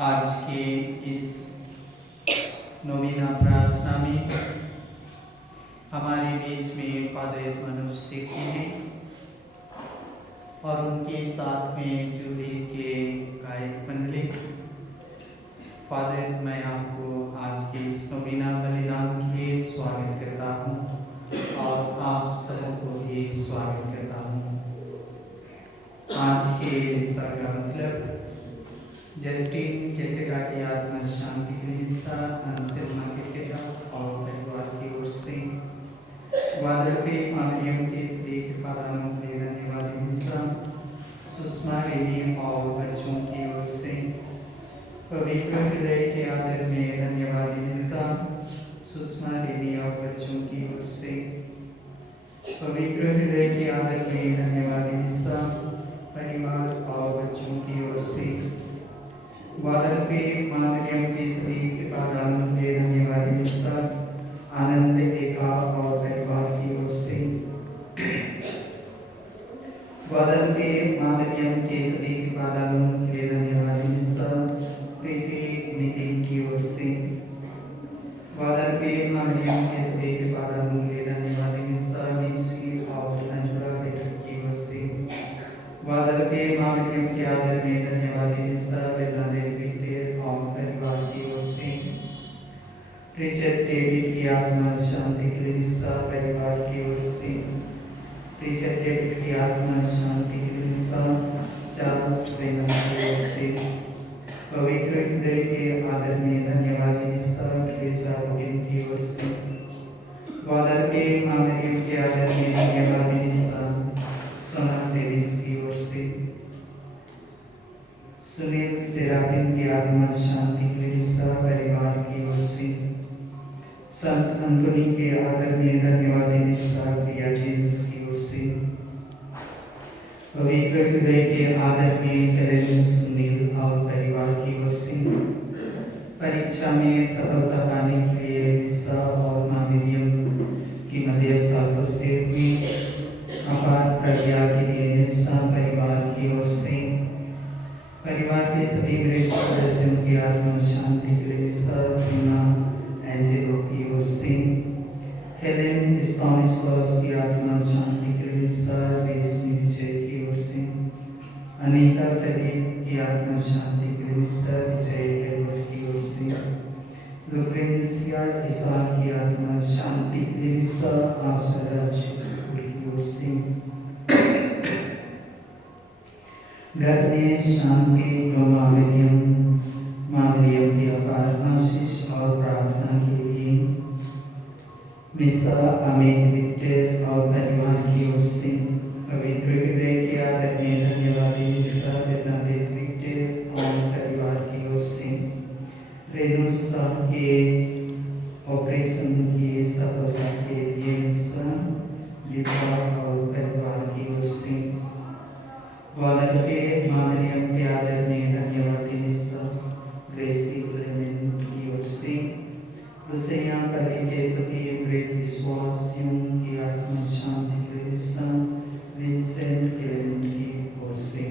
आज की इस नवीना प्रार्थना में हमारे बीच में फादर मनोज सिक्की हैं और उनके साथ में जूली के गायक मंडली। फादर, मैं आपको आज के इस नवीना बलिदान के लिए स्वागत करता हूँ और आप सबको भी स्वागत करता हूँ। आज के हिस्सा का मतलब जस्टिन किरकेगार की आत्मा शांति के लिए हिस्सा अंसिल्मा किरकेगार और परिवार की ओर से ग्वादलपे मरियम के स्त्री कृपादानों के लिए धन्यवाद हिस्सा सुषमा रेनी और बच्चों की ओर से पवित्र हृदय के आदर में धन्यवाद हिस्सा सुषमा रेनी और बच्चों की ओर से पवित्र हृदय के आदर में धन्यवाद हिस्सा परिवार और बच्चों की ओर से ग्वादलपे मरियम के स्त्री कृपादानों के लिए धन्यवाद हिस्सा आनंद एका और परिवार की ओर से ग्वादलपे मरियम के स्त्री कृपादानों के लिए धन्यवाद हिस्सा प्रीति नितिन की ओर से ग्वादलपे मरियम के स्त्री कृपादानों के लिए धन्यवाद हिस्सा निशी और अंजुला बेटर की ओर से ग्वादलपे मरियम के आदर में धन्यवाद हिस्सा बेरनाडेल विक्टर और परिवार की ओर से रिचर्ड डेविड की आत्मा शांति के लिए हिस्सा परिवार की ओर से रिचर्ड डेविड की आत्मा शांति के लिए हिस्सा चार्ल्स वेनम की ओर से पवित्र हृदय के आदर में धन्यवाद हिस्सा ट्रेसा बुकिन की ओर से ग्वादलपे मरियम के आदर में धन्यवाद हिस्सा सोना डेविस की ओर से सुनील सेराफिन की आत्मा शांति के लिए हिस्सा परिवार की ओर से संत अंटोनी के आदर में धन्यवाद हिस्सा प्रिया जेम्स की ओर से पवित्र हृदय के आदर में हेलेन सुनील और परिवार की ओर से परीक्षा में सफलता पाने के लिए हिस्सा और मां मरियम की मध्यस्थता खोजते हुए अपार प्रज्ञा के लिए हिस्सा परिवार की ओर से परिवार के सभी मृत सदस्यों की आत्मा शांति के लिए हिस्सा सीमा एंजेलो की ओर से हेलेन स्टॉनिस्लॉस की आत्मा शांति के लिए हिस्सा रेशमी विजय की ओर से अनीता प्रदीप की आत्मा शांति के लिए हिस्सा विजय एडवर्ड की ओर से लुक्रेंसिया ईसा की आत्मा शांति के लिए हिस्सा आशा राजपूत की ओर से घर में शांति और मां मरियम की अपार आशीष और प्रार्थना के लिए मिसा अमित विक्टर और परिवार की ओर से पवित्र हृदय के आदर में धन्यवाद मिसा बेरनाडेल विक्टर और परिवार की ओर से रेणु साहब के ऑपरेशन की सफलता के लिए मिसा विभा और परिवार की ओर से ग्वादलपे मरियम के आदर में धन्यवाद मिसा ग्रेसी क्लेमेंट की ओर से लुसिया पल्ली के सभी मृत विश्वासियों की आत्मा शांति के लिए हिस्सा विंसेंट क्लेमेंट की ओर से।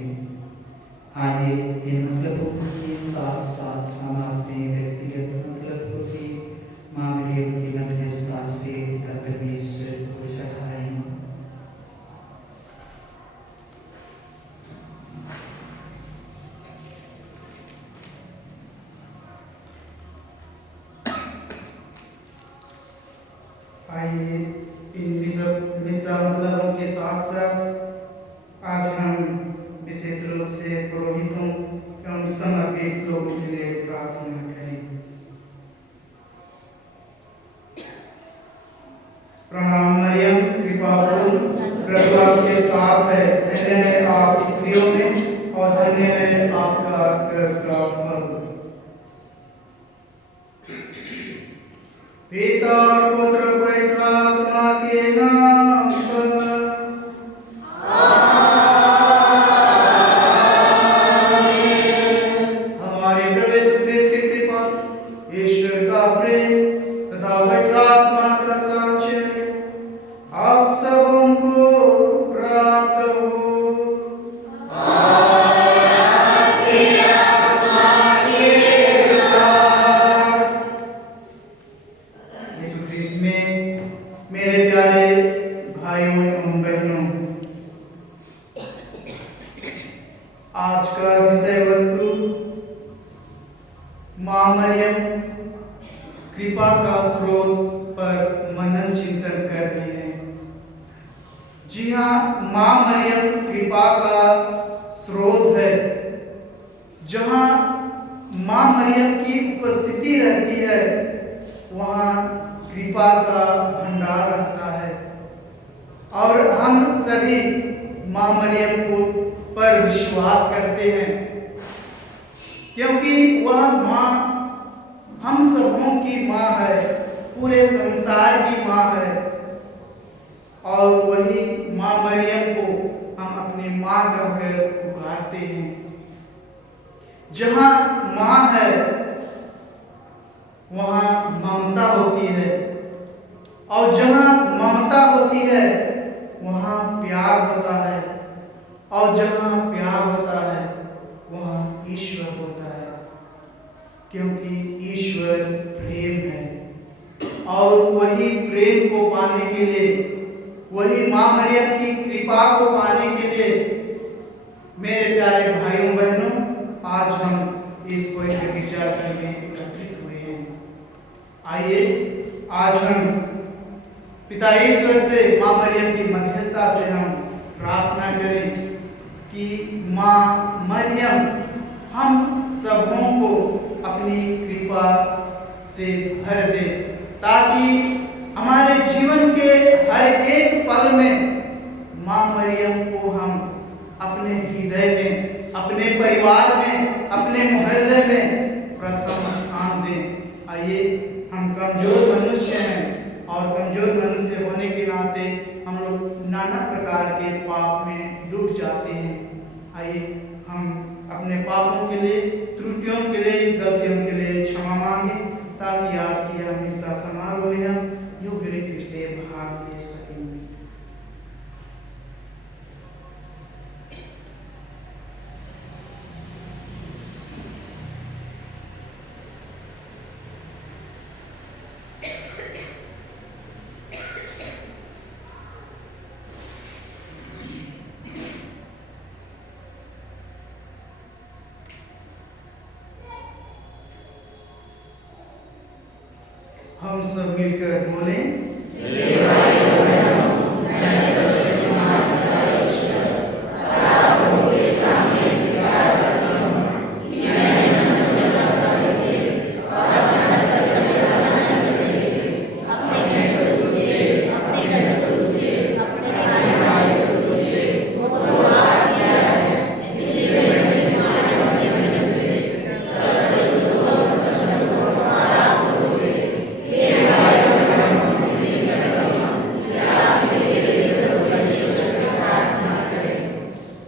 आइए इन मतलबों के साथ साथ हम अपने व्यक्तिगत मतलब को भी मां मरियम की मध्यस्थता से परमेश्वर को चढ़ाएं। आइए इन मतलबों के साथ साथ आज हम विशेष रूप से पुरोहितों एवं समर्पित लोगों के लिए प्रार्थना करें। प्रणाम मरियम, कृपापूर्ण प्रभु आपके साथ है। धन्य है आप स्त्रियों में और धन्य है आपका गर्भ का फल। पिता और पुत्र पवित्र आत्मा के नाम पर हमारे प्रभु यीशु क्रिस्त की कृपा, ईश्वर का प्रेम तथा पवित्र आत्मा का साक्ष्य आप सबों को प्राप्त हो। और आपकी आत्मा के माँ मरियम कृपा का स्रोत पर मनन चिंतन कर रहे हैं। जी हाँ, माँ मरियम कृपा का स्रोत है। जहाँ माँ मरियम की उपस्थिति रहती है वहाँ कृपा का भंडार रहता है। और हम सभी माँ मरियम को पर विश्वास करते हैं क्योंकि वह माँ हम सबों की माँ है, पूरे संसार की माँ है। और वही माँ मरियम को हम अपनी माँ कहकर पुकारते हैं। जहाँ माँ है वहाँ ममता होती है, और जहाँ ममता होती है वहाँ प्यार होता है, और जहाँ प्यार होता है वहाँ ईश्वर होता है, क्योंकि ईश्वर प्रेम है। और वही प्रेम को पाने के लिए, वही माँ मरियम की कृपा को पाने के लिए मेरे प्यारे भाइयों बहनों, आज हम इस पवित्र गिरजाघर में एकत्रित हुए हैं। आइए आज हम पिता ईश्वर से माँ मरियम की मध्यस्थता से हम प्रार्थना करें कि माँ मरियम हम सबों को अपनी कृपा से भर दे, ताकि हमारे जीवन के हर एक पल में माँ मरियम को हम अपने हृदय में, अपने परिवार में, अपने मोहल्ले में प्रथम स्थान दें। आइए, हम कमजोर मनुष्य हैं और कमजोर मनुष्य होने के नाते हम लोग नाना प्रकार के पाप में डूब जाते हैं। आइए हम अपने पापों के लिए, त्रुटियों के लिए, गलतियों के लिए क्षमा मांगे, ताकि आज की यह मिस्सा समारोह में हम योग्य रीति से भाग ले सकेंगे। हम सब मिलकर बोलें,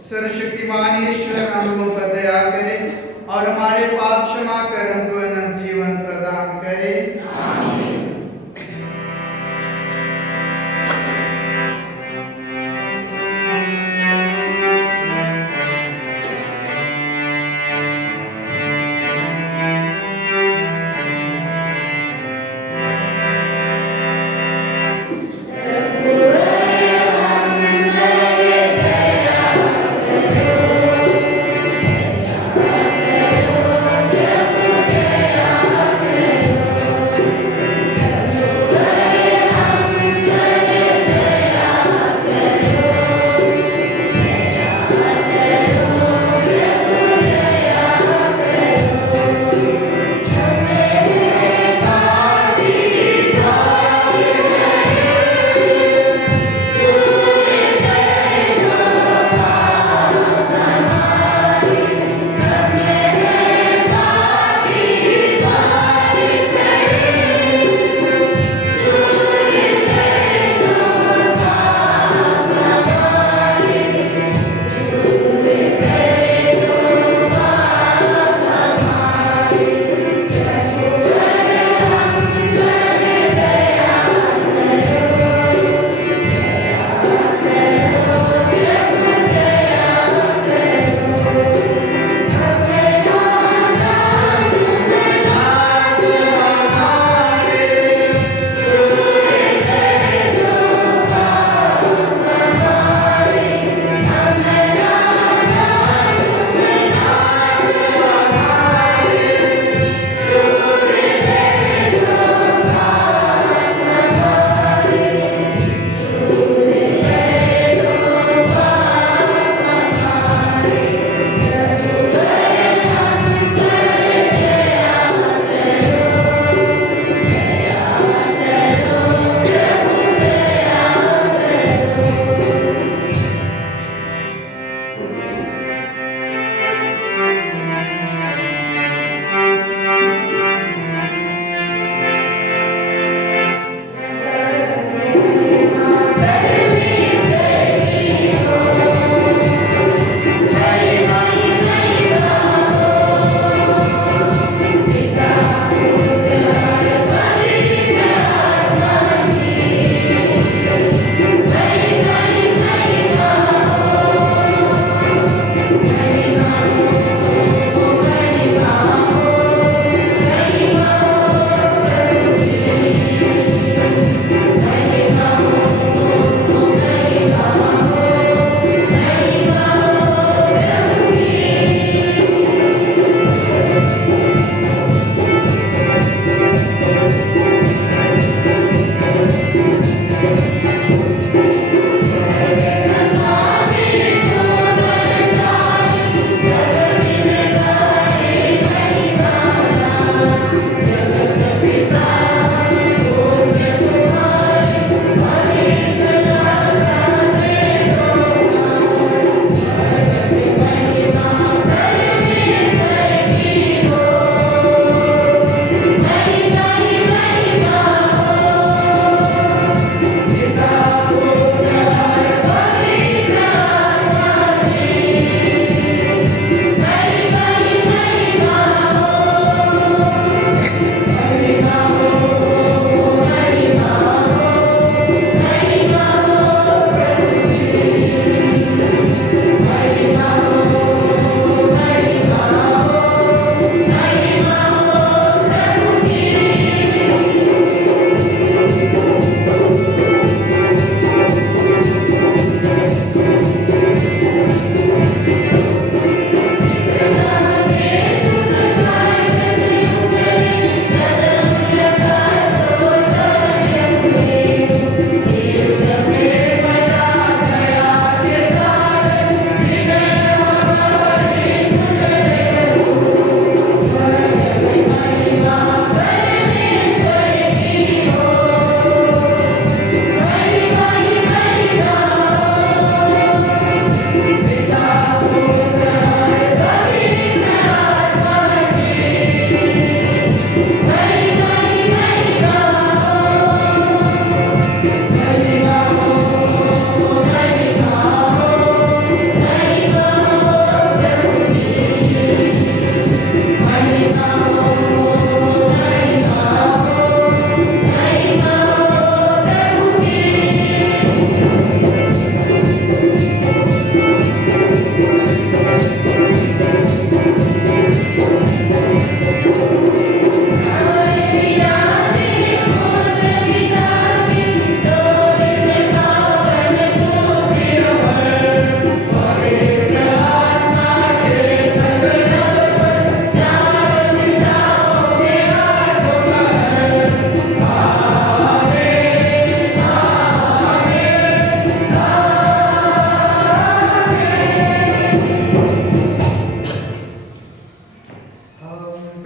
सर्वशक्तिमान ईश्वर हम लोगों पर दया करे और हमारे पाप क्षमा कर हमको अनंत जीवन प्रदान करे। Yeah.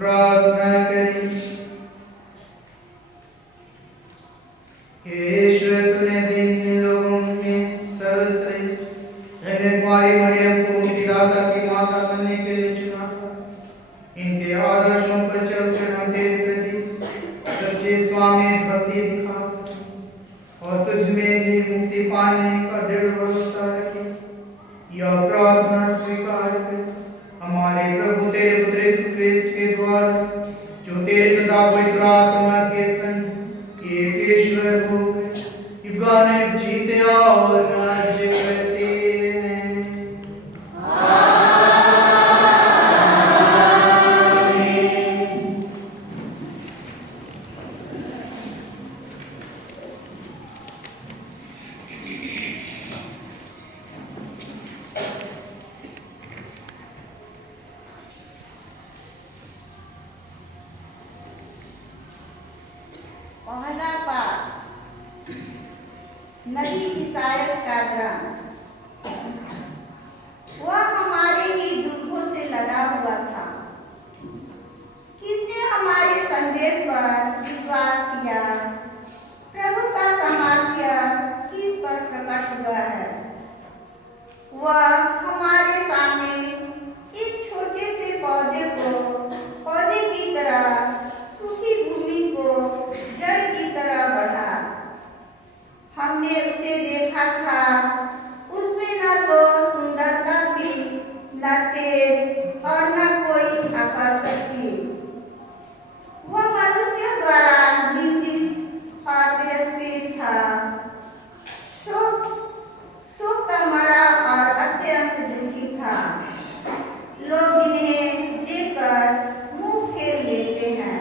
प्रार्थना करें। हे ईश्वर, तूने दीन लोगों में सर्वश्रेष्ठ धन्य कुमारी मरियम को मुक्तिदाता की माता बनने के लिए चुना था। इनके आदर्शों पर चलकर हम तेरे प्रति सच्चे स्वामी भक्ति दिखा सकें और तुझ में ही मुक्ति पाने का दृढ़ भरोसा रखें। यह प्रार्थना स्वीकार कर हमारे प्रभु तेरे पुत्र यीशु ख्रिस्त के द्वारा, जो तेरे तथा पवित्र आत्मा के संग एक ईश्वर होकर युगाने जीते और राज्य करते हैं। पहला पाठ नबी ईसायाह का ग्रंथ। वह हमारे ही दुखों से लदा हुआ था। किसने हमारे संदेश पर विश्वास किया? प्रभु का सामर्थ्य किस पर प्रकट हुआ है? वह हमारे सामने एक छोटे से पौधे की तरह सूखी भूमि को जड़ की तरह बढ़ा। हमने उसे देखा था, उसमें न तो सुंदरता थी, न तेज और न कोई आकर्षक थी। वह मनुष्य द्वारा निंदित और तिरस्कृत था, शोक का मरा और अत्यंत दुखी था। लोग इन्हें देखकर मुंह फेर लेते हैं।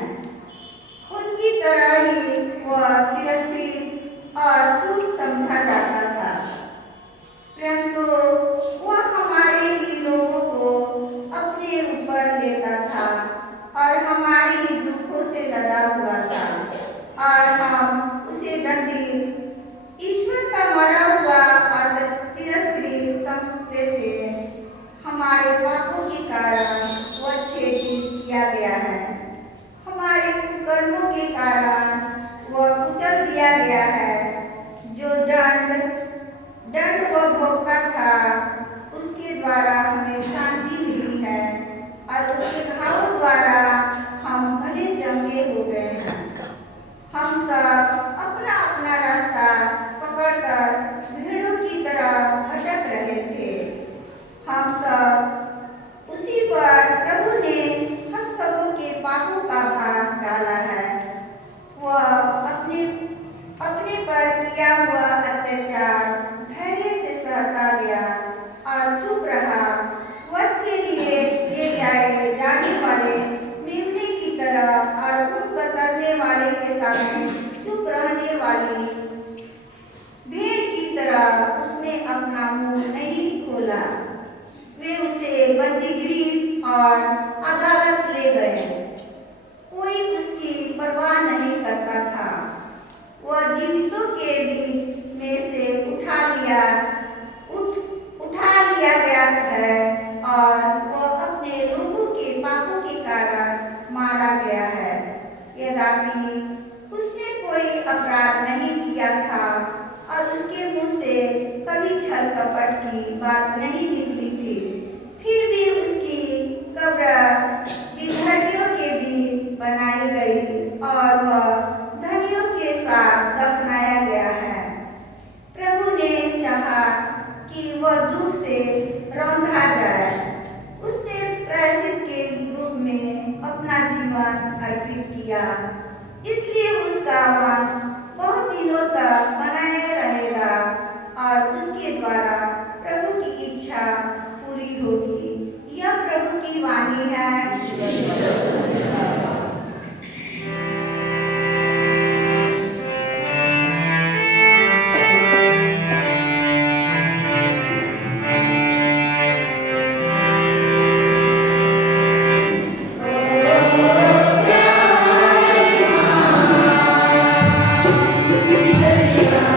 उनकी तरह ही वह तिरस्कृत और तुच्छ समझा जाता था, परंतु वह हमारे ही लोगों को अपने ऊपर लेता था और हमारे ही दुखों से लदा हुआ था, और हम उसे दंडित ईश्वर का मरा हुआ और तिरस्कृत समझते थे। हमारे पापों के कारण वह छेदित किया गया है, हमारे कुकर्मों के कारण वह कुचल दिया गया है। जो दंड वह भोगता था, उसके द्वारा हमें शांति मिली है, और उसके घावों द्वारा हम भले चंगे हो गए हैं। हम सब अपना अपना रास्ता पकड़कर भेड़ों की तरह भटक रहे थे। हम सब उसी पर प्रभु ने हम सबों के पापों का भार डाला है। वह अपने पर किया हुआ अत्याचार धैर्य से सहता गया और चुप रहा। वध के लिए ले जाए जाने वाले मेमने की तरह और उन कतरने वाले के सामने चुप रहने वाली भेड़ की तरह उसने अपना मुंह नहीं खोला। वे उसे बंदीगृह और अदालत ले गए, कोई उसकी परवाह नहीं करता था। वह जीवितों के बीच में से उठा लिया गया है, और वह अपने लोगों के पापों के कारण मारा गया है। यद्यपि उसने कोई अपराध नहीं किया था और उसके मुंह से कभी छल कपट की बात नहीं निकली थी, फिर भी उसकी कब्र गिलहरियों के बीच बनाई गई और वह धनियों के साथ दफनाया गया है। प्रभु ने चाहा कि वह दुख से रौंदा जाए। उसने प्रायश्चित के रूप में अपना जीवन अर्पित किया, इसलिए उसका वंश बहुत दिनों तक बनाया रहेगा और उसके द्वारा प्रभु की इच्छा पूरी होगी। यह प्रभु की वाणी है। Yeah.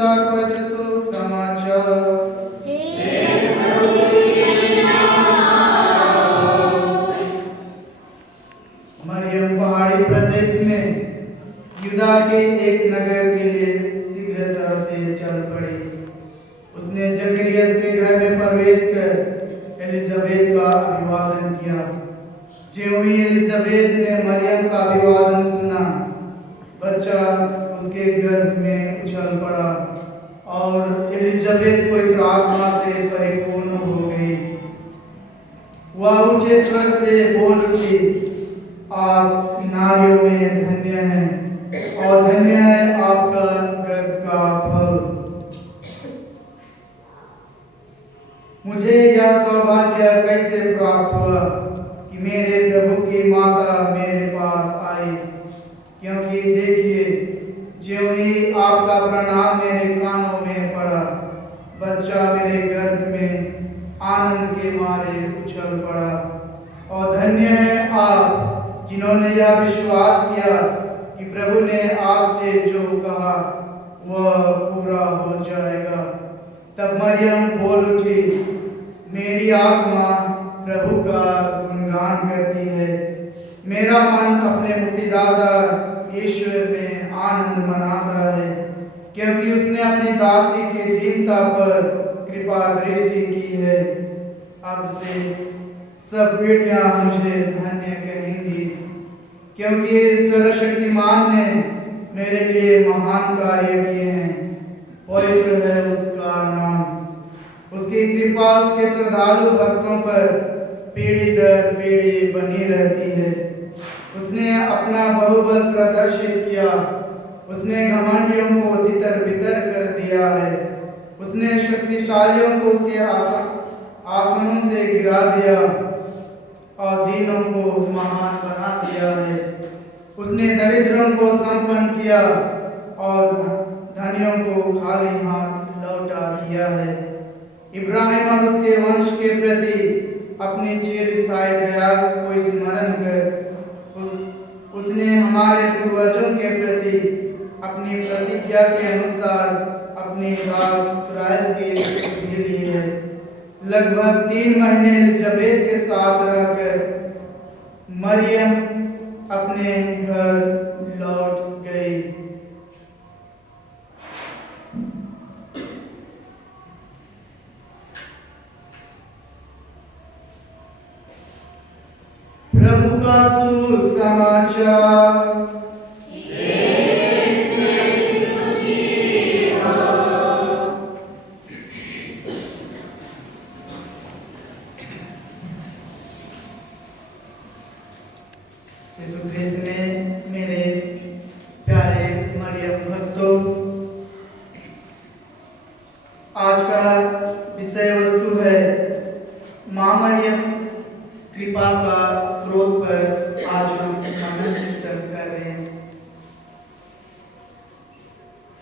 अनुसार पवित्र सुसमाचार। मरियम पहाड़ी प्रदेश में यूदा के एक नगर के लिए शीघ्रता से चल पड़ी। उसने जकरियस के घर में प्रवेश कर एलिजाबेथ का अभिवादन किया। ज्यों ही एलिजाबेथ ने मरियम का अभिवादन सुना, बच्चा उसके गर्भ में उछल पड़ा और एलिजाबेथ पवित्र आत्मा से परिपूर्ण हो गई। वह ऊंचे स्वर से बोल उठी, आप नारियों में धन्य हैं और धन्य है आपका गर्भ का फल। मुझे यह सौभाग्य कैसे प्राप्त हुआ कि मेरे प्रभु की माता मेरे पास आई, क्योंकि देखिए ज्यों ही आपका प्रणाम मेरे कानों में पड़ा, बच्चा मेरे गर्भ में आनंद के मारे उछल पड़ा। और धन्य है आप जिन्होंने यह विश्वास किया कि प्रभु ने आपसे जो कहा वह पूरा हो जाएगा। तब मरियम बोल उठी, मेरी आत्मा प्रभु का गुणगान करती है, मेरा मन अपने मुक्तिदाता ईश्वर में आनंद मनाता है, क्योंकि उसने अपनी दासी की दीनता पर कृपा दृष्टि की है। अब से सब पीढ़ियां मुझे धन्य कहेंगी, क्योंकि सर्वशक्तिमान ने मेरे लिए महान कार्य किए हैं। पवित्र है उसका नाम, उसकी कृपा उसके श्रद्धालु भक्तों पर पीढ़ी दर पीढ़ी बनी रहती है। उसने अपना बहुबल प्रदर्शित किया, उसने घमंडियों को तितर बितर कर दिया है। उसने शक्तिशालियों को उसके आसनों से गिरा दिया और दीनों को महान बना दिया है। उसने दरिद्रों को संपन्न किया और धनियों को खाली हाथ लौटा दिया है। इब्राहिम और उसके वंश के प्रति अपनी चिरस्थायी दया को स्मरण कर उसने हमारे पूर्वजों के प्रति अपनी प्रतिज्ञा के अनुसार अपनी दास इस्राएल की सुधि ली है। लगभग 3 महीने एलिजाबेथ के साथ रहकर मरियम अपने घर लौट गई। प्रभु का सुसमाचार। यीशु ख्रिस्त में मेरे प्यारे मरियम भक्तों, आज का विषय वस्तु है मां मरियम कृपा का स्रोत पर आज हम मनन चिंतन कर रहे हैं।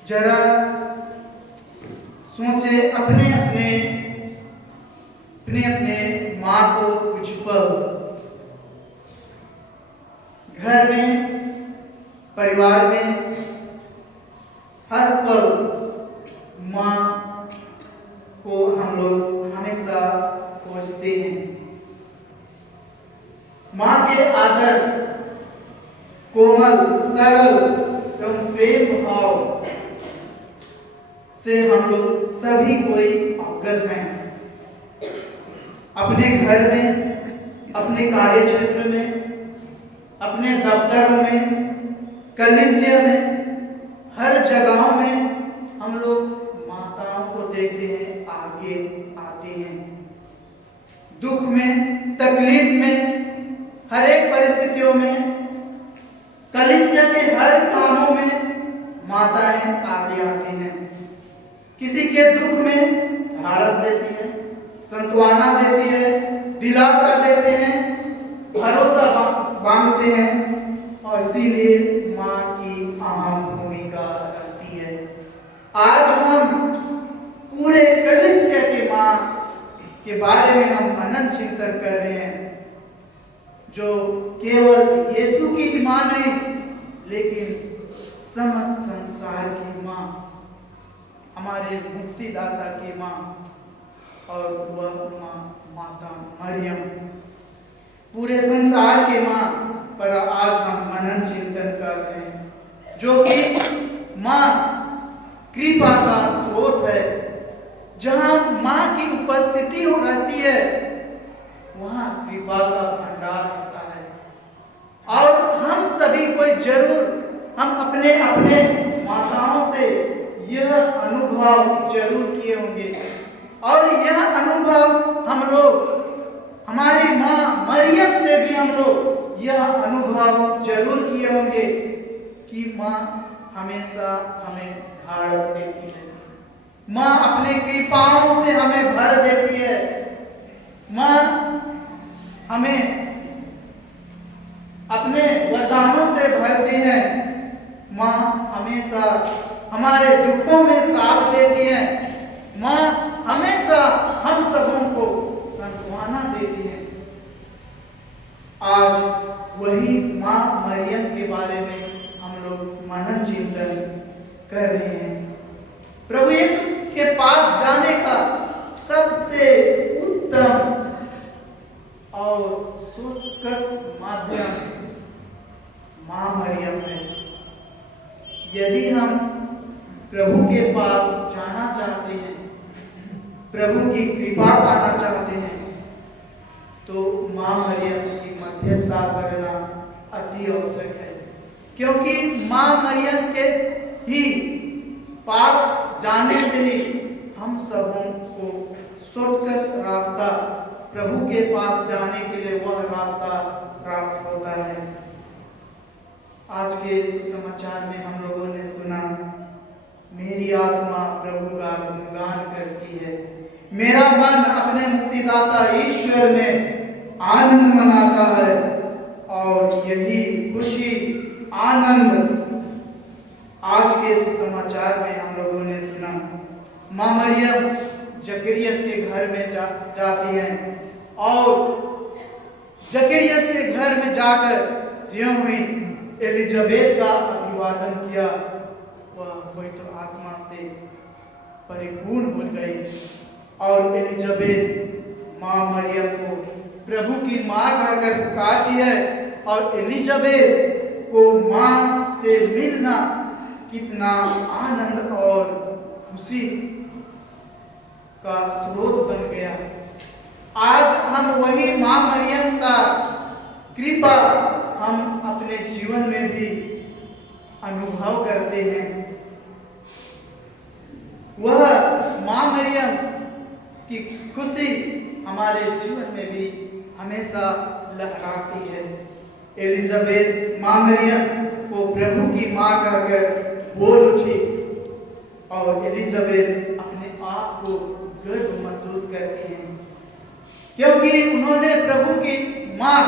जरा सोचे अपने अपने मां को कुछ पल घर में, परिवार में, हर पल मां को हम लोग हमेशा खोजते हैं। मां के आदर, कोमल, सरल एवं प्रेम भाव से हम लोग सभी कोई अवगत हैं। अपने घर में, अपने कार्य क्षेत्र में, अपने दफ्तरों में, कलीसिया में, हर जगहों में हम लोग माताओं को देखते हैं, आगे आती हैं। दुख में, तकलीफ में, हर एक परिस्थितियों में, कलीसिया के हर कामों में माताएं आगे आती हैं। किसी के दुख में ढाढ़स देती हैं, सांत्वना देती है, दिलासा देते हैं, भरोसा बांधते हैं और इसीलिए मां की अहम भूमिका रहती है। आज हम पूरे कलीसिया की मां के बारे में हम मनन चिंतन कर रहे हैं, जो केवल यीशु की ही मां नहीं, लेकिन समस्त संसार की मां। हमारे मुक्तिदाता की माँ और वह माँ माता मरियम पूरे संसार के माँ पर आज हम मनन चिंतन कर रहे हैं, जो कि माँ कृपा का स्रोत है। जहाँ माँ की उपस्थिति रहती है वहाँ कृपा का भंडार होता है। और हम सभी को जरूर हम अपने अपने माताओं से यह अनुभव जरूर किए होंगे, और यह अनुभव हम लोग हमारी माँ मरियम से भी हम लोग यह अनुभव जरूर किए होंगे कि माँ हमेशा हमें ढाढ़स देती है, माँ अपने कृपाओं से हमें भर देती है, माँ हमें अपने वरदानों से भरती है, माँ हमेशा हमारे दुखों में साथ देती है, माँ हमेशा हम सबों को सांत्वना देती है। आज वही माँ मरियम के बारे में हम लोग मनन चिंतन कर रहे हैं। प्रभु यीशु के पास जाने का सबसे उत्तम और सुखद माध्यम माँ मरियम है। यदि हम प्रभु के पास जाना चाहते हैं, प्रभु की कृपा पाना चाहते हैं, तो माँ मरियम की मध्यस्थता करना अति आवश्यक है, क्योंकि माँ मरियम के ही पास जाने से ही हम सबों को शॉर्टकट रास्ता प्रभु के पास जाने के लिए वह रास्ता प्राप्त होता है। आज के सुसमाचार में हम लोगों ने सुना, मेरी आत्मा प्रभु का गुणगान करती है, मेरा मन अपने मुक्तिदाता ईश्वर में आनंद मनाता है। और यही खुशी आनंद आज के सुसमाचार में हम लोगों ने सुना। माँ मरियम जकरियस के घर में जाती हैं, और जकरियस के घर में जाकर ज्यों ही एलिजाबेथ का अभिवादन किया, वह पवित्र आत्मा से परिपूर्ण हो गई, और एलिजाबेथ माँ मरियम को प्रभु की माँ कहकर पुकारती है। और एलिजाबेथ को माँ से मिलना कितना आनंद और खुशी का स्रोत बन गया। आज हम वही माँ मरियम का कृपा हम अपने जीवन में भी अनुभव करते हैं। वह माँ मरियम की खुशी हमारे जीवन में भी हमेशा लहराती है। एलिजाबेथ माँ मरियम को प्रभु की माँ कहकर बोल उठी, और एलिजाबेथ अपने आप को गर्व महसूस करती हैं, क्योंकि उन्होंने प्रभु की माँ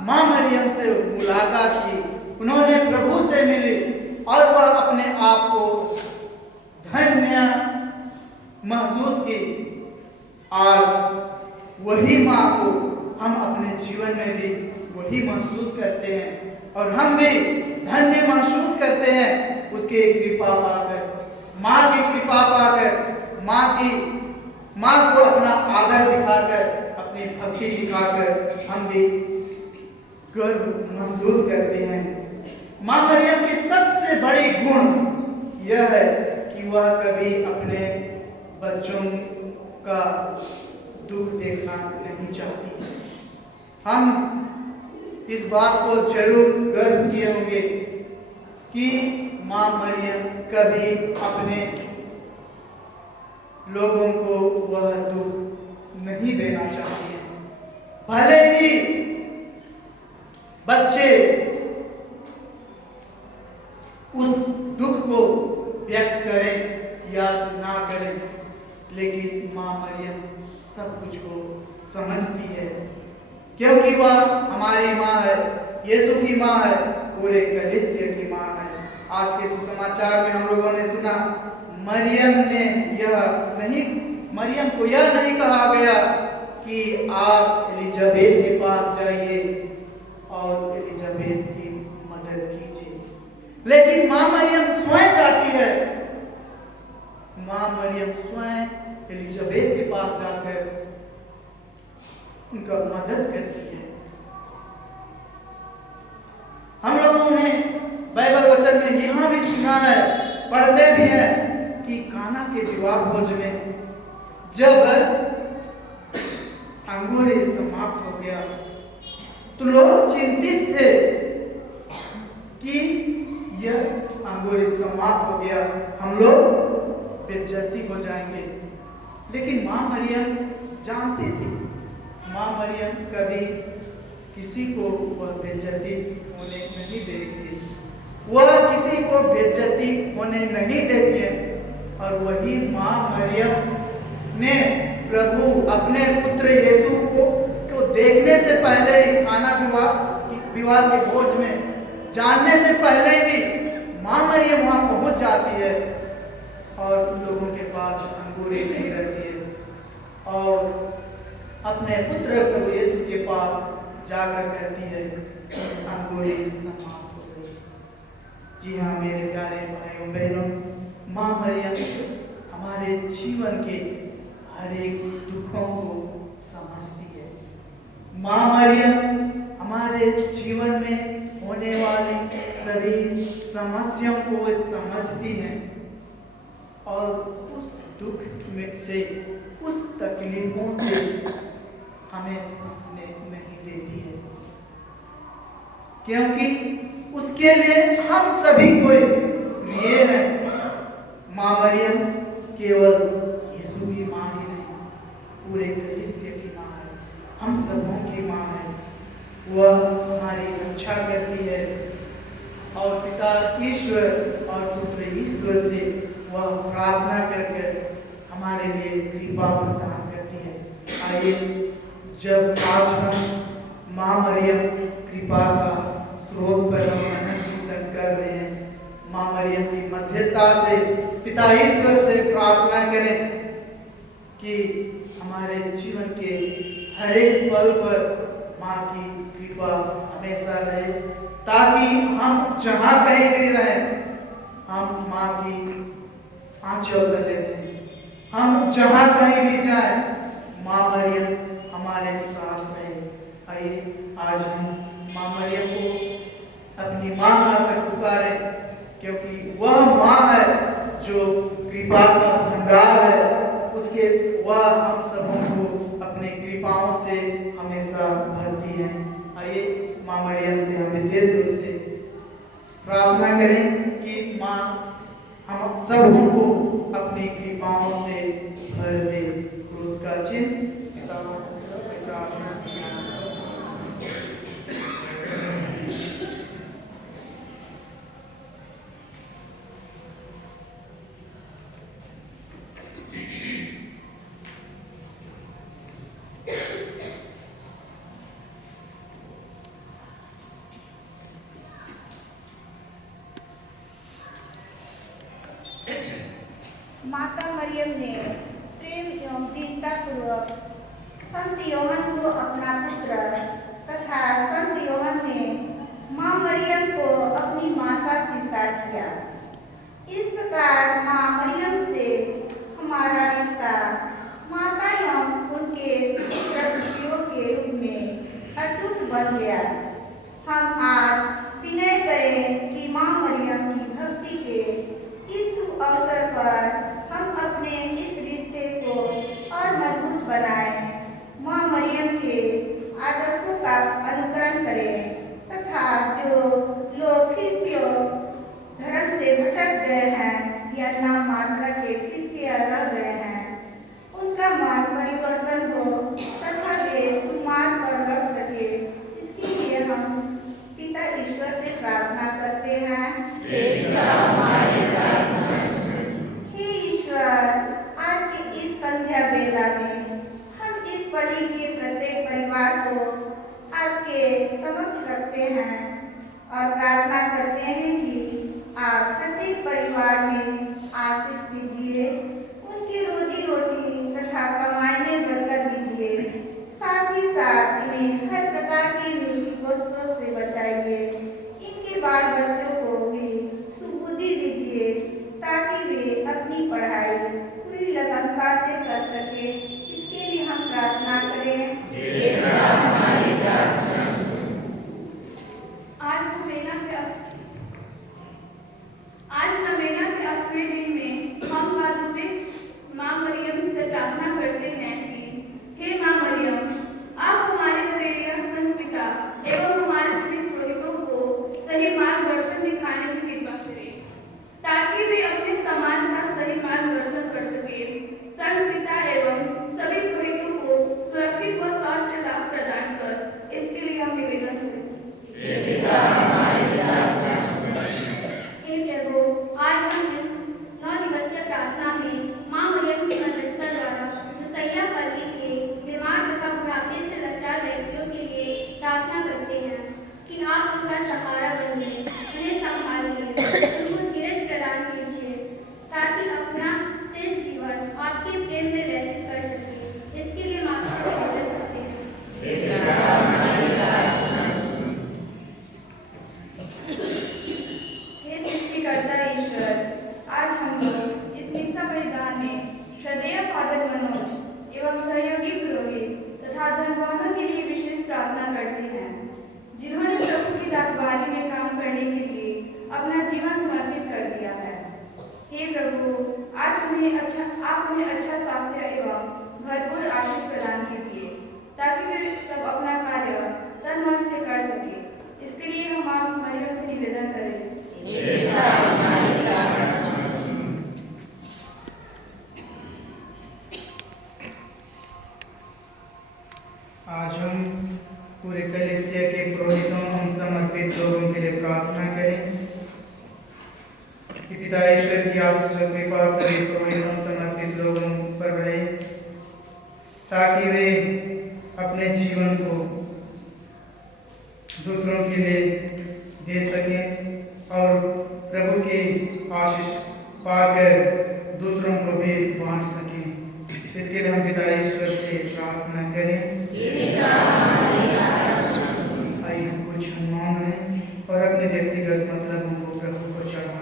मरियम से मुलाकात की, उन्होंने प्रभु से मिली, और वह अपने आप को धन्य महसूस की। आज वही माँ को हम अपने जीवन में भी वही महसूस करते हैं, और हम भी धन्य महसूस करते हैं उसके कृपा पाकर, माँ की कृपा पाकर, माँ को अपना आदर दिखाकर, अपनी भक्ति दिखाकर हम भी गर्व महसूस करते हैं। माँ मरियम की सबसे बड़ी गुण यह है कि वह कभी अपने बच्चों का दुख देखना नहीं चाहती। हम इस बात को जरूर गर्व किए होंगे कि माँ मरियम कभी अपने लोगों को वह दुख नहीं देना चाहती है। भले ही बच्चे उस दुख को व्यक्त करें या ना करें, लेकिन माँ मरियम सब कुछ को समझती है, क्योंकि वह हमारी माँ है, यीशु की माँ है, पूरे कलीसिया की माँ है। आज के सुसमाचार में हम लोगों ने सुना, मरियम को यह नहीं कहा गया कि आप एलिजाबेथ के पास जाइए और एलिजाबेथ की मदद कीजिए, लेकिन माँ मरियम स्वयं जाती है, माँ मरियम स्वयं एलिजाबेथ के पास जाकर उनका मदद करती है। हम लोगों ने बाइबल वचन में यहाँ भी सुना है, पढ़ते भी हैं कि काना के विवाह भोज में जब अंगूर समाप्त हो गया तो लोग चिंतित थे कि यह अंगूर समाप्त हो गया, हम लोग बेइज्जती हो जाएंगे। लेकिन माँ मरियम जानती थी, माँ मरियम कभी किसी को वह बेइज्जती होने नहीं देती, वह किसी को बेइज्जती होने नहीं देती है। और वही माँ मरियम ने प्रभु अपने पुत्र यीशु को देखने से पहले ही काना विवाह के भोज में जानने से पहले ही माँ मरियम वहां पहुंच जाती है और उन लोगों के पास अंगूरी नहीं रहती है और अपने पुत्र प्रभु यीशु के पास जाकर कहती है अंगूरी समाप्त हो गई। जी हाँ मेरे प्यारे भाइयों बहनों, माँ मरियम हमारे जीवन के हर एक दुखों को समझती है। माँ मरियम हमारे जीवन में होने वाली सभी समस्याओं को समझती है और उस दुख में से, उस तकलीफों से हमें हंसने नहीं देती है, क्योंकि उसके लिए हम सभी कोई प्रिय हैं। माँ मरियम केवल यीशु की माँ ही नहीं, पूरे कलीसिया की माँ है, हम सबों की माँ है। वह हमारी रक्षा करती है और पिता ईश्वर और पुत्र ईश्वर से वह प्रार्थना कर हमारे लिए कृपा प्रदान करती है। आइए जब आज हम माँ मरियम कृपा का स्रोत पर हम चिंतन कर रहे हैं, माँ मरियम की मध्यस्थता से पिता ईश्वर से प्रार्थना करें कि हमारे जीवन के हर एक पल पर माँ की कृपा हमेशा रहे, ताकि हम जहाँ कहीं भी रहें हम माँ की आंचल तले रहें। हम जहाँ कहीं भी जाएं माँ मरियम हमारे साथ रहे। आइए आज हम माँ मरियम को अपनी माँ आकर पुकारें, क्योंकि वह माँ है जो कृपा का भंडार है, उसके वह हम सबों को अपने कृपाओं से हमेशा भरती है। आइए माँ मरियम से हम विशेष रूप से प्रार्थना करें कि माँ हम सबों को अपनी कृपाओं से भर दे। क्रूस का चिन्ह प्रार्थना माता मरियम ने प्रेम एवं दीनता पूर्वक संत योहन को अपना पुत्र तथा संत योहन ने माँ मरियम को अपनी माता स्वीकार किया। इस प्रकार माँ मरियम से हमारा रिश्ता माता एवं उनके पुत्रियों के रूप में अटूट बन गया। हम आज विनय करें कि माँ मरियम की भक्ति के इस अवसर पर हम अपने इस रिश्ते को और मजबूत बनाएं, माँ मरियम के आदर्शों का अनुकरण करें तथा जो लोग ख्रिस्तीय धर्म से भटक गए हैं या नाम मात्र के क्रिस्तीय रह गए हैं, उनका मान परिवर्तन हो तथा वे सुमार्ग पर लड़ सके, इसके लिए हम पिता ईश्वर से प्रार्थना करते हैं। आज की इस संध्या बेला में हम इस बलि के प्रत्येक परिवार को आपके समक्ष रखते हैं और प्रार्थना करते हैं कि आप प्रत्येक परिवार में आशीष दीजिए, उनकी रोजी रोटी तथा कमाई में बरकत दीजिए, साथ ही साथ इन्हें हर प्रकार की मुसीबतों से बचाइए। इनके बाल बच्चों को भी सुबुद्धि दीजिए ताकि वे अपनी पढ़ाई श्रद्धेय फादर मनोज एवं सहयोगी पुरोहित तथा धर्मवानों के लिए विशेष प्रार्थना करते हैं, जिन्होंने प्रभु की रखवाली में काम करने के लिए अपना जीवन समर्पित कर दिया है। हे प्रभु, आप उन्हें अच्छा स्वास्थ्य एवं भरपूर आशीष प्रदान कीजिए, ताकि वे सब अपना कार्य तन मन से कर सके। इसके लिए हम आप मरियम से निवेदन करें। आज हम पूरे कलीसिया के पुरोहितों और समर्पित लोगों के लिए प्रार्थना करें कि पिता ईश्वर की आशीष और कृपा सभी पुरोहितों समर्पित लोगों पर रहे, ताकि वे अपने जीवन को दूसरों के लिए दे सकें और प्रभु की आशीष पाकर दूसरों को भी बांट सकें। इसके लिए हम पिता ईश्वर से प्रार्थना करें। आइए हम कुछ मांग लें और अपने व्यक्तिगत मतलबों को प्रभु को चढ़ाएं।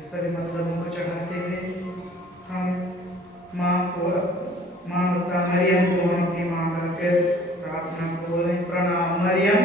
सभी मतलबों को चढ़ाते हुए हम माँ माता मरियम को हम अपनी माँ का फिर प्रार्थना को बोलें। प्रणाम मरियम,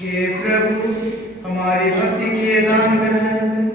हे प्रभु, हमारी भक्ति की ये दान ग्रहण कर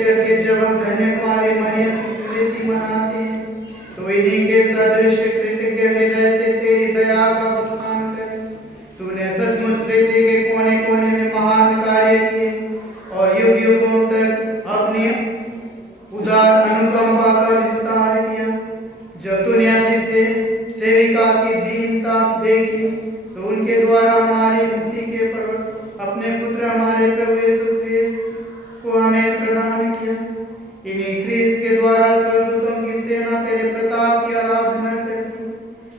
करके जब हम धन्य कुमारी मरियम की स्मृति मनाते हैं, तो इन्हीं के सदृश कृतज्ञ हृदय से तेरी दया का बखान करें। तूने सचमुच पृथ्वी के कोने कोने में महान कार्य किए और युग युगों तक अपनी उदार अनुकंपा का विस्तार किया। जब तूने अपनी सेविका की दीनता देखी, तो उनके द्वारा हमारी मुक्ति के पर्वत अपने पुत्र हमारे प्रभु यीशु ख्रीस्त को हमें प्रदान किया। इन्हीं ख्रीस्त के द्वारा स्वर्गदूतों की सेना तेरे प्रताप की आराधना करती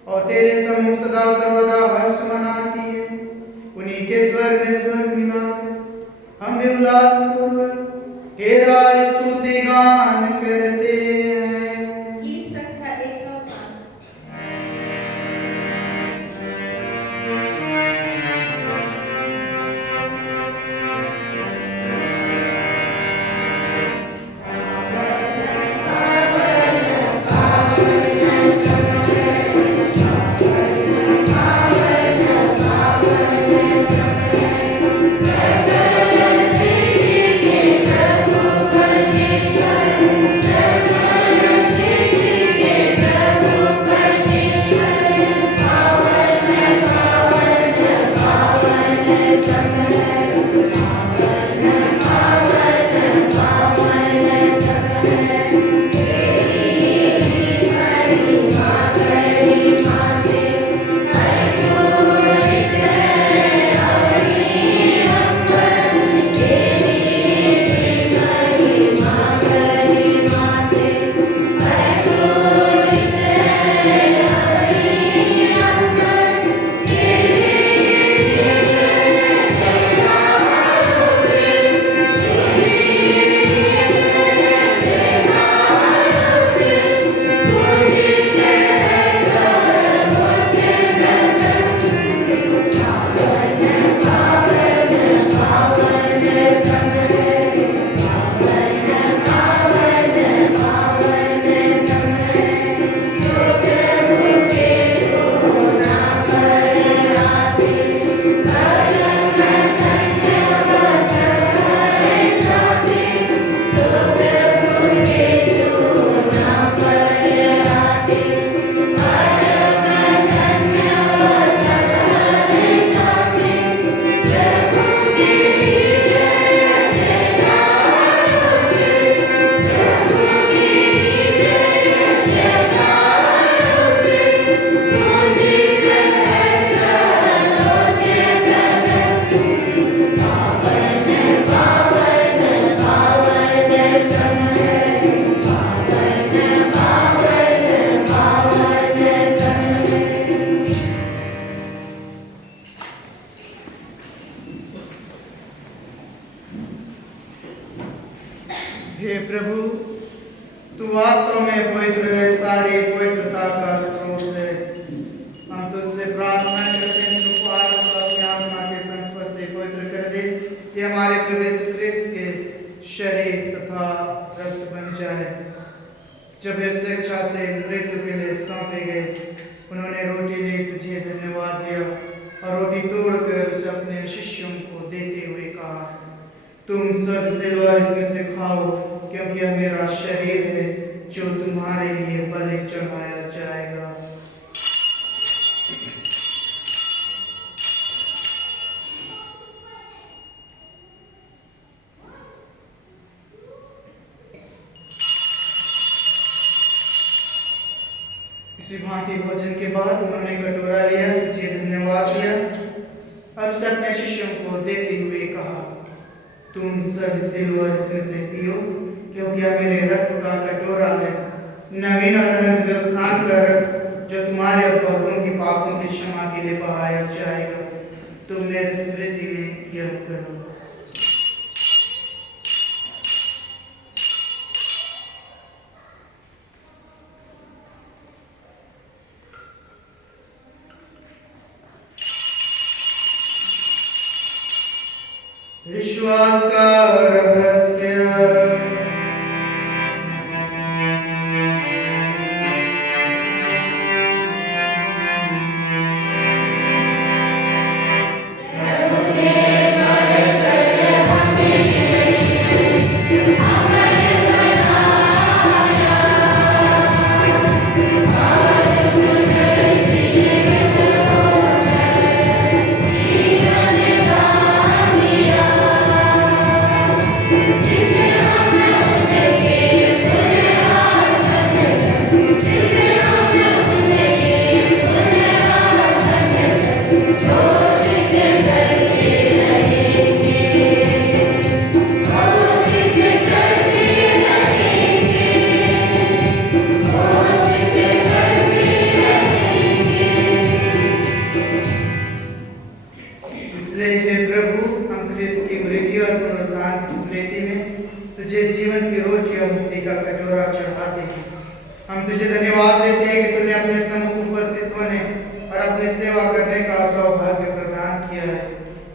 और तेरे सम्मुख सदा सर्वदा हर्ष मनाती है। उन्हीं के स्वर्ग में स्वर्ग मिलाकर हम भी उल्लास पूर्वक तेरा स्तुति गान करते हैं। गीत संख्या 105। हे प्रभु, तू वास्तव में पवित्र है, सारी पवित्रता का स्रोत है। हम तुझसे प्रार्थना करते हैं, तू पारों को अपनी आत्मा के संस्पर्श से पवित्र कर दे कि हमारे प्रभु यीशु ख्रीस्त के शरीर तथा रक्त बन जाए। जब वे शिक्षा से मृत्यु के लिए सौंपे गए, उन्होंने रोटी ले तुझे धन्यवाद दिया और रोटी तोड़कर उसे अपने शिष्यों को देते हुए कहा, तुम सब से लो और इसमें से खाओ, क्योंकि यह मेरा शरीर है जो तुम्हारे लिए बलि चढ़ाया जाएगा। इसी भांति भोजन के बाद उन्होंने कटोरा लिया, तुझे धन्यवाद दिया और उसे अपने शिष्यों को देते हुए कहा, तुम सब इससे लो और इसमें से पियो, क्योंकि यह मेरे रक्त का कटोरा है, नवीन और अनंत व्यवस्थान का रक्त, जो तुम्हारे और बहुतों की पापों की क्षमा के लिए बहाया जाएगा। तुम मेरी स्मृति में यह करो। विश्वास का रहस्य। प्रभु ने जीवन की रोटी और मुक्ति का कटोरा चढ़ाते हैं। हम तुझे धन्यवाद देते हैं कि तूने अपने सम्मुख उपस्थित होने और अपनी सेवा करने का सौभाग्य प्रदान किया है।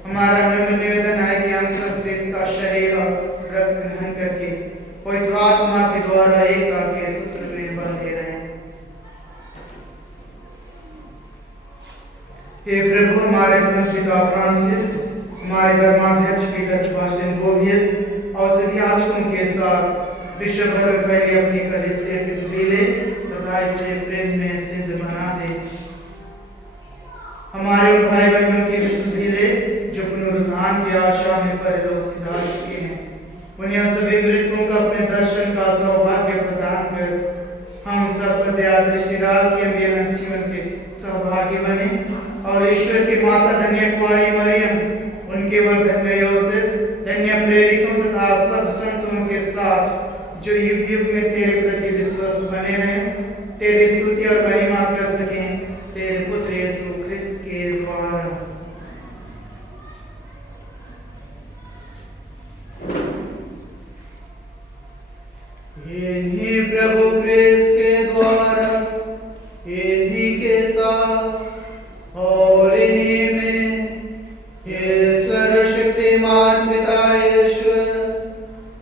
हमारा नम्र निवेदन है कि हम सब क्रिस्त का शरीर और रक्त ग्रहण करके पवित्र आत्मा के द्वारा एकता के सूत्र में बंधे रहें। हे प्रभु, हमारे संत पिता फ्रांसिस, हमारे धर्माध्यक्ष पीटर सेबास्टियन गोवियस और सभी याजकों के साथ विश्व भर में फैली अपनी कलीसिया की सुधि ले तथा इसे प्रेम में सिद्ध बना दे। हमारे उन भाई बहनों की भी सुधि ले जो पुनरुत्थान की आशा में परलोक सिधार चुके हैं। उन्हें सभी मृतकों का अपने दर्शन का सौभाग्य प्रदान कर हम सब पर दया दृष्टि डाल के भी अनंत जीवन के सहभागी बने और ईश्वर की माता धन्य कुमारी मरियम, उनके वर धन्य योसेफ, धन्य प्रेरितों तथा सब संतों के साथ जो युग युग में तेरे प्रति विश्वस्त बने रहे, तेरी स्तुति और महिमा कर सकें तेरे पुत्र यीशु क्रिस्त के द्वारा। इन्हीं प्रभु क्रिस्त के द्वारा, इन्हीं के साथ और इन्हीं में ईश्वर शक्तिमान पिता ईश्वर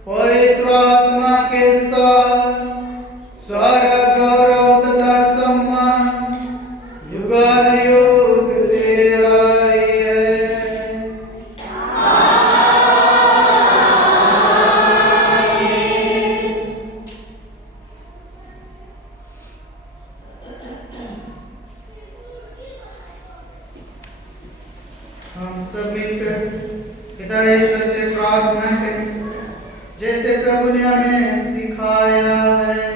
पवित्र आत्मा के साथ सारा गौरव तथा सम्मान युगानुयुग तेरा ही है। हम सब मिलकर पिता ईश्वर से प्रार्थना करें जैसे प्रभु ने हमें सिखाया है।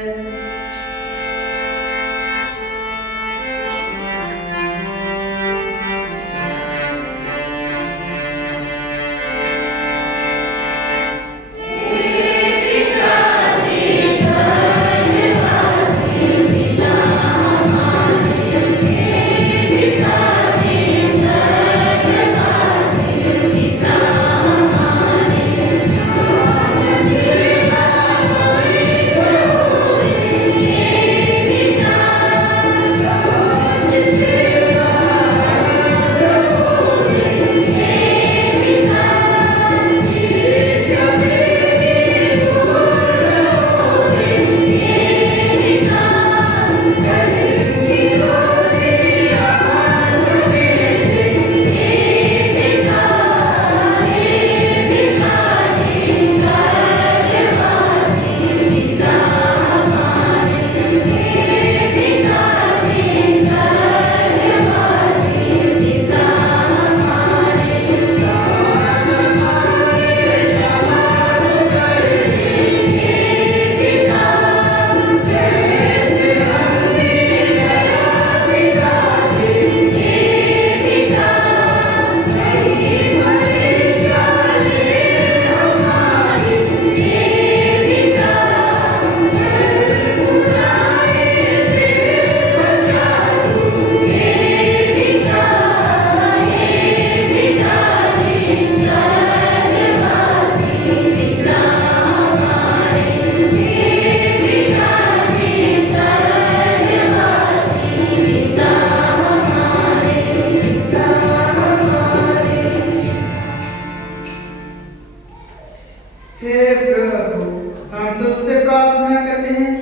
हे प्रभु, हम तुझसे प्रार्थना करते हैं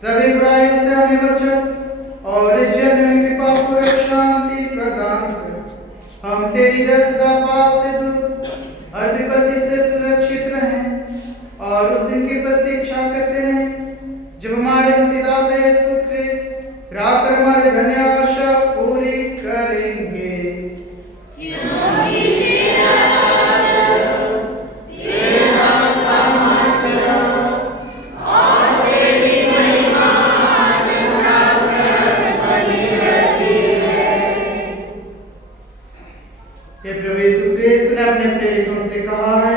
सभी बुराइयों से हमें बचा और इस जन्म में कृपा पूर्वक शांति प्रदान कर। हम तेरी दया पाप से दूर हर विपत्ति से सुरक्षित रहें और उस दिन की प्रतीक्षा करते रहें जब हमारे मुक्तिदाता यीशु क्रिस्त आकर हमारे धन्य आशा पूरी करेंगे। अपने प्रेरितों से कहा है,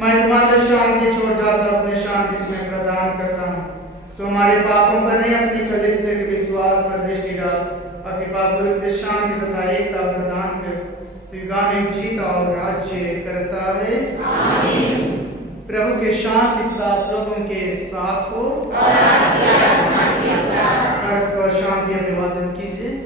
मैं तुम्हारे शांति छोड़ जाता अपने शांति तुम्हें प्रदान करता हूँ। तो हमारे पापों पर नहीं अपनी कलीसिया के विश्वास पर दृष्टि डाल, अपनी पापों से शांति तथा एकता प्रदान कर। तू युगानुयुग जीता और राज्य करता है। आमीन। प्रभु की शांति सदा आप लोगों के साथ हो और शांति अभिवादन कीजिए।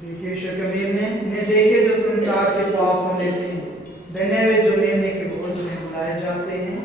देखिए यीशु के मेमने ने देखे जो संसार के पाप हो लेते हैं, धन्य वे जो मेमने के बोझ में बुलाए जाते हैं।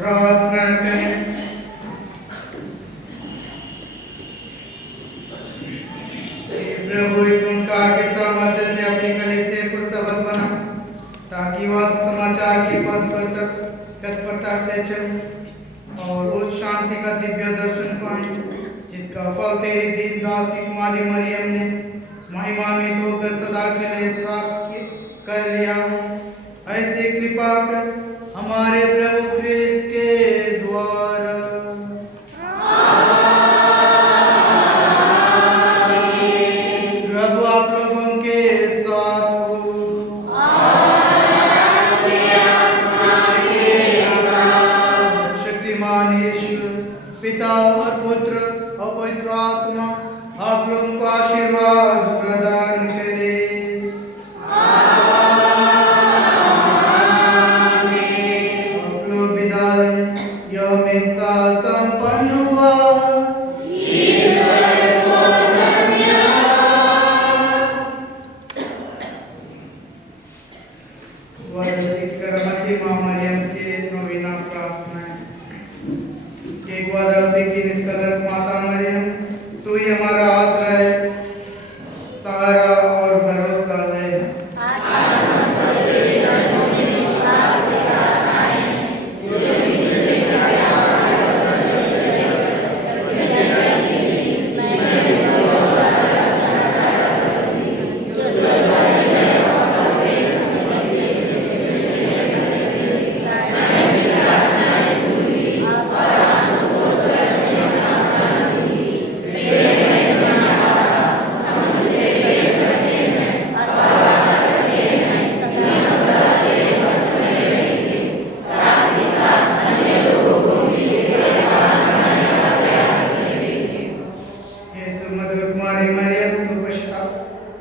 प्रार्थना करें। प्रभु इस संस्कार के सामर्थ्य से अपनी कलीसिया को सबल बना, ताकि वह समाचार के पद पर तत्परता से चले और उस शांति का दिव्य दर्शन पाए जिसका फल तेरी दीन दासी कुमारी मरियम ने महिमा में होकर सदा के लिए प्राप्त कर लिया है। ऐसे कृपा कर हमारे प्रभु क्रिस्त के द्वारा। प्रभु आप लोगों के साथ हो। शक्तिमान ईश्वर पिता और पुत्र और पवित्र आत्मा आप लोगों को आशीर्वाद प्रदान करे। आप लोग विदाई यह मिसा संपन्न हुआ। करमती मां मरियम के नवीना प्रार्थना के ग्वादालुपे की निष्कलंक माता मरियम, तू ही हमारा आश्रय, सहारा और भरोसा है।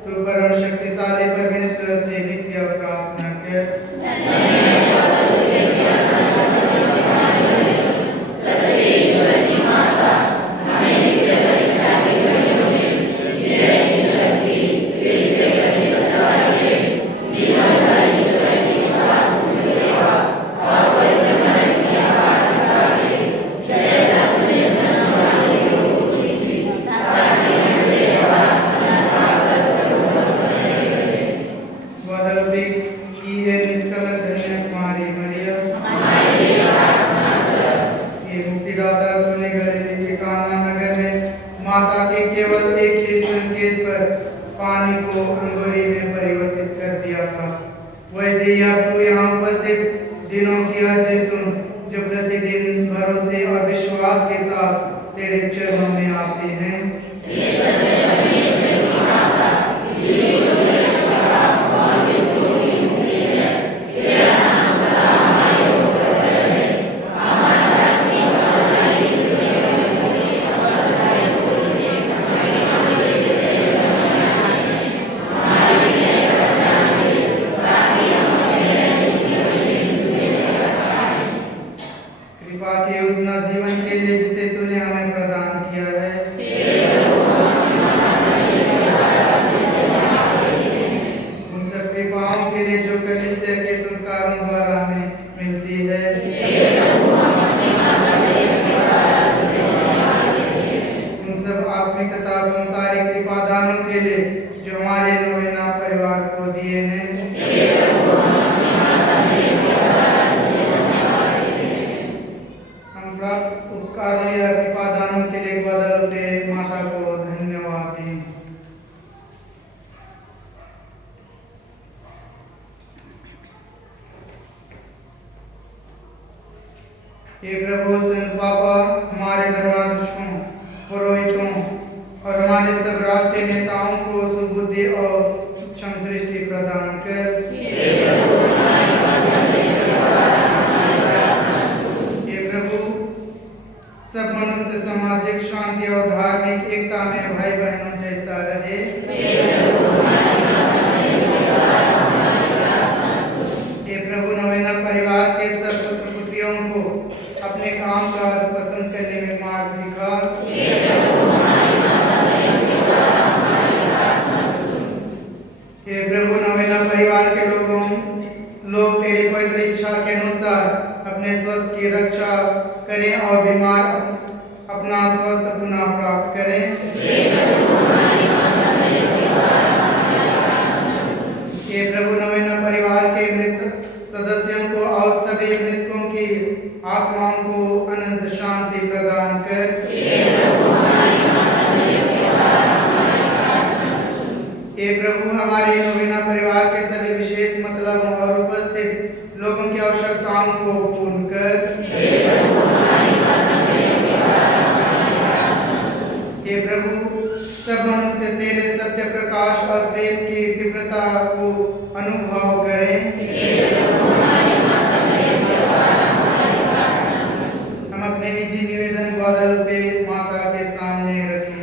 तू परम शक्तिशाली परमेश्वर से नित्य प्रार्थना कर। ग्वादालुपे की ये निष्कलंक धन्य कुमारी मरियम, ये मुक्तिदाता तूने गलीली के काना नगर में माता के केवल एक ही संकेत पर पानी को अंगूरी में परिवर्तित कर दिया था, वैसे ही अब तू यहाँ उपस्थित दिनों की अर्जी सुन, जो प्रतिदिन भरोसे और विश्वास के साथ तेरे चरणों में आते हैं। कृपा के उस जीवन के लिए जिसे तूने हमें प्रदान किया है, उन सब कृपाओं के लिए जो कलीसिया के संस्कारों द्वारा हमें मिलती है, उन सब आत्मिक तथा संसारिक कृपादानों के लिए जो हमारे नवीना परिवार को दिए हैं, हम प्राप्त उपकारों या कृपादानों के लिए ग्वादालुपे माता को धन्यवाद दें। हे प्रभु, संत पापा, हमारे धर्माध्यक्षों, पुरोहितों और हमारे सब राष्ट्रीय नेताओं को सुबुद्धि और सूक्ष्म दृष्टि प्रदान कर। हे प्रभु, सब मनुष्य सामाजिक शांति और धार्मिक एकता में भाई बहनों जैसा रहे। हे प्रभु, नवीना परिवार के सब पुत्रियों को अपने काम काज पसंद करने में मार्ग दिखा। हे प्रभु, नवीना परिवार के लोग तेरी पवित्र इच्छा के अनुसार अपने स्वस्थ स्वास्थ्य की रक्षा करें और बीमार अपना स्वास्थ्य पुनः प्राप्त करें। हे प्रभु नवीना परिवार के मृत सदस्यों को और सभी मृतकों की आत्माओं को अनंत शांति प्रदान कर। हे प्रभु हमारे नवीना परिवार के सभी विशेष मतलबों और उपस्थित लोगों की आवश्यकताओं को पूर्ण कर। हे प्रभु सब मनुष्य तेरे सत्य प्रकाश और प्रेम की तीव्रता को अनुभव करें। हम अपने निजी निवेदन ग्वादालुपे माता के सामने रखें।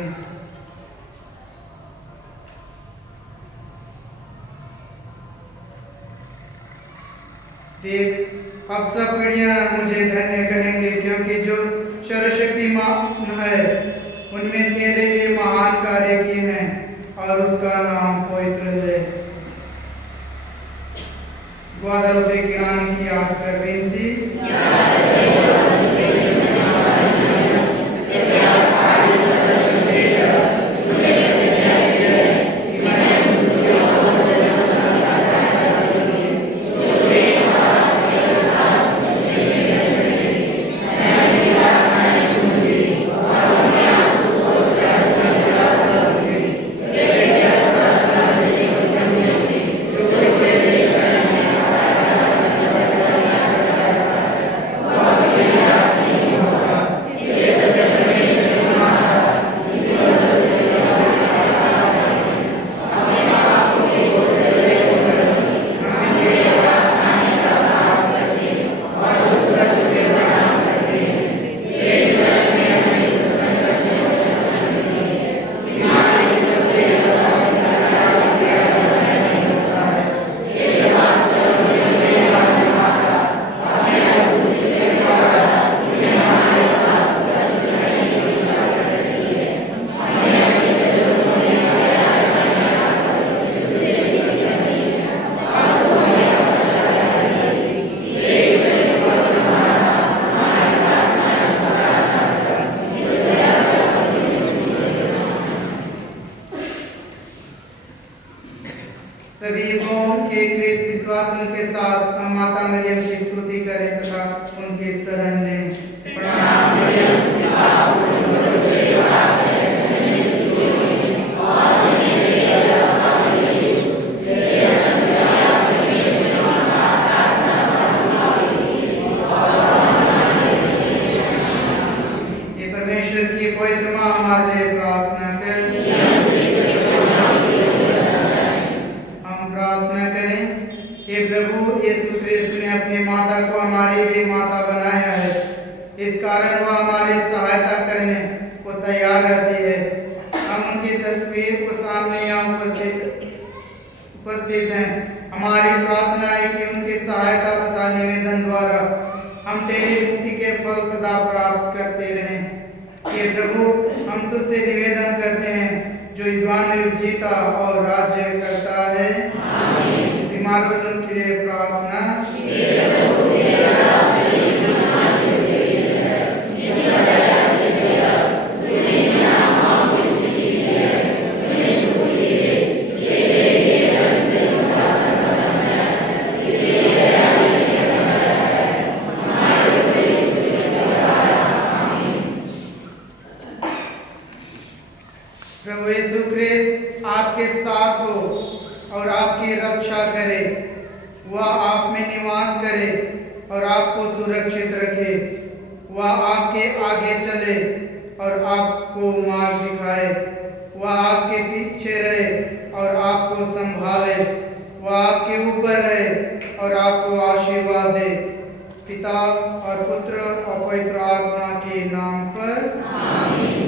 देख अब सब पीढ़ियां मुझे धन्य कहेंगे, क्योंकि जो सर्वशक्तिमान है उनमें तेरे लिए महान कार्य किए हैं और उसका नाम पवित्र है। ग्वादालुपे की रानी की याद कर बेनती। सभी युगों के ख्रिस्त विश्वास के साथ हम माता मरियम की स्तुति करें तथा उनकी शरण लें। प्रणाम मरियम, ये परमेश्वर की पवित्र मां हमारे लिए प्रार्थना कर। प्रार्थना करें। हे प्रभु यीशु ख्रिस्त ने अपनी माता को हमारी भी माता बनाया है, इस कारण वह हमारी सहायता करने को तैयार रहती है। हम उनकी तस्वीर को सामने यहाँ उपस्थित हैं। हमारी प्रार्थना है कि उनकी सहायता तथा निवेदन द्वारा हम तेरी मुक्ति के फल सदा प्राप्त करते रहें। हे प्रभु हम तुझसे निवेदन करते हैं, जो युगान में जीता और राज्य करता है। बीमारों के लिए प्रार्थना। प्रभु यीशु ख्रिस्त आपके साथ हो और आपकी रक्षा करे, वह आप में निवास करे और आपको सुरक्षित रखे। वह आपके आगे चले और आपको मार्ग दिखाए। वह आपके पीछे रहे और आपको संभाले। वह आपके ऊपर रहे और आपको आशीर्वाद दे। पिता और पुत्र और पवित्र आत्मा के नाम पर आमीन।